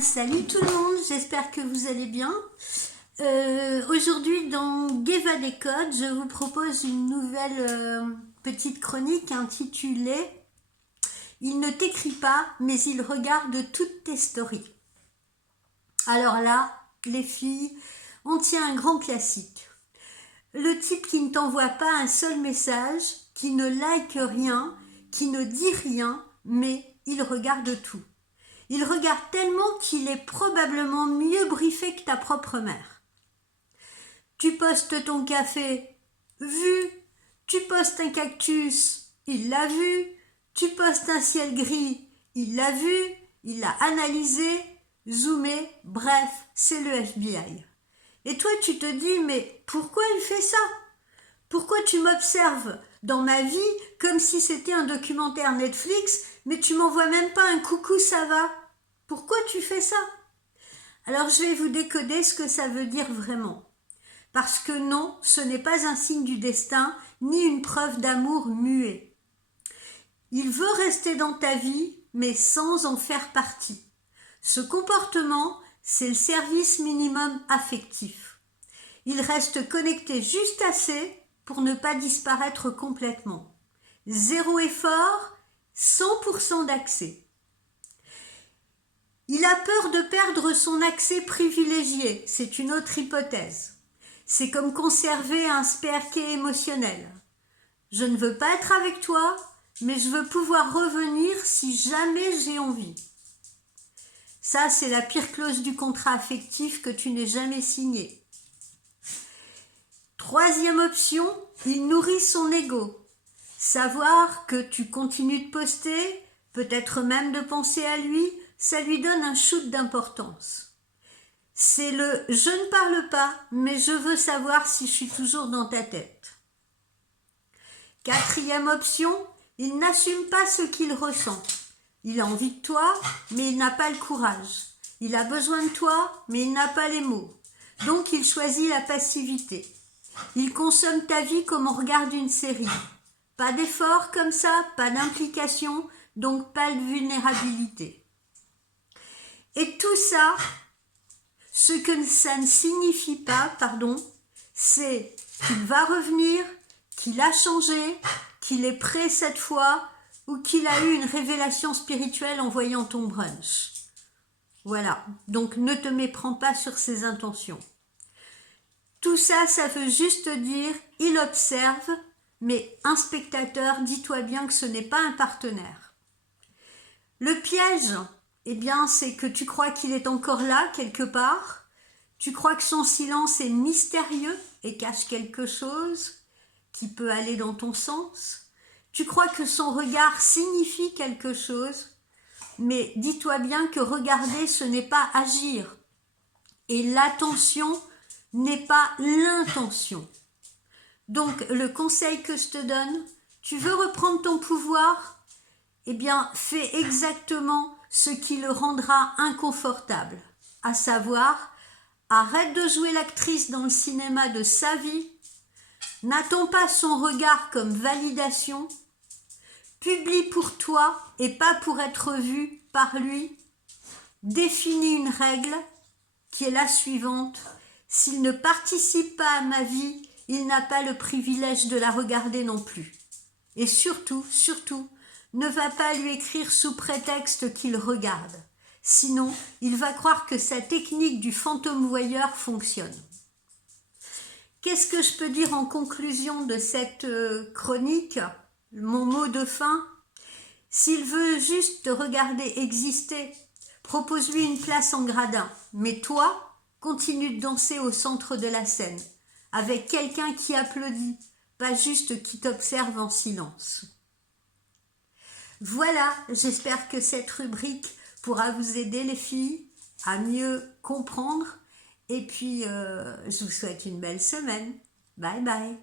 Salut tout le monde, j'espère que vous allez bien. Aujourd'hui dans Gueva des codes, je vous propose une nouvelle petite chronique intitulée « Il ne t'écrit pas, mais il regarde toutes tes stories ». Alors là, les filles, on tient un grand classique. Le type qui ne t'envoie pas un seul message, qui ne like rien, qui ne dit rien, mais il regarde tout. Il regarde tellement qu'il est probablement mieux briefé que ta propre mère. Tu postes ton café, vu. Tu postes un cactus, il l'a vu. Tu postes un ciel gris, il l'a vu. Il l'a analysé, zoomé, bref, c'est le FBI. Et toi, tu te dis, mais pourquoi il fait ça? Pourquoi tu m'observes dans ma vie comme si c'était un documentaire Netflix, mais tu m'envoies même pas un coucou, ça va? Pourquoi tu fais ça? Alors je vais vous décoder ce que ça veut dire vraiment. Parce que non, ce n'est pas un signe du destin, ni une preuve d'amour muet. Il veut rester dans ta vie, mais sans en faire partie. Ce comportement, c'est le service minimum affectif. Il reste connecté juste assez pour ne pas disparaître complètement. Zéro effort, 100% d'accès. Il a peur de perdre son accès privilégié, c'est une autre hypothèse. C'est comme conserver un spare key émotionnel. Je ne veux pas être avec toi, mais je veux pouvoir revenir si jamais j'ai envie. Ça, c'est la pire clause du contrat affectif que tu n'aies jamais signé. Troisième option, il nourrit son ego. Savoir que tu continues de poster, peut-être même de penser à lui, ça lui donne un shoot d'importance. C'est le « je ne parle pas, mais je veux savoir si je suis toujours dans ta tête ». Quatrième option, il n'assume pas ce qu'il ressent. Il a envie de toi, mais il n'a pas le courage. Il a besoin de toi, mais il n'a pas les mots. Donc il choisit la passivité. Il consomme ta vie comme on regarde une série. Pas d'effort comme ça, pas d'implication, donc pas de vulnérabilité. Et tout ça, ce que ça ne signifie pas, c'est qu'il va revenir, qu'il a changé, qu'il est prêt cette fois, ou qu'il a eu une révélation spirituelle en voyant ton brunch. Voilà, donc ne te méprends pas sur ses intentions. Tout ça, ça veut juste dire, il observe, mais un spectateur, dis-toi bien que ce n'est pas un partenaire. Le piège, eh bien, c'est que tu crois qu'il est encore là, quelque part. Tu crois que son silence est mystérieux et cache quelque chose qui peut aller dans ton sens. Tu crois que son regard signifie quelque chose, mais dis-toi bien que regarder, ce n'est pas agir. Et l'attention n'est pas l'intention. Donc, le conseil que je te donne, tu veux reprendre ton pouvoir? Eh bien, fais exactement ce qui le rendra inconfortable, à savoir, arrête de jouer l'actrice dans le cinéma de sa vie, n'attends pas son regard comme validation, publie pour toi et pas pour être vu par lui, définis une règle qui est la suivante, s'il ne participe pas à ma vie, il n'a pas le privilège de la regarder non plus. Et surtout, ne va pas lui écrire sous prétexte qu'il regarde. Sinon, il va croire que sa technique du fantôme voyeur fonctionne. Qu'est-ce que je peux dire en conclusion de cette chronique? Mon mot de fin? S'il veut juste te regarder exister, propose-lui une place en gradin. Mais toi, continue de danser au centre de la scène, avec quelqu'un qui applaudit, pas juste qui t'observe en silence. Voilà, j'espère que cette rubrique pourra vous aider les filles à mieux comprendre. Et puis, je vous souhaite une belle semaine. Bye bye.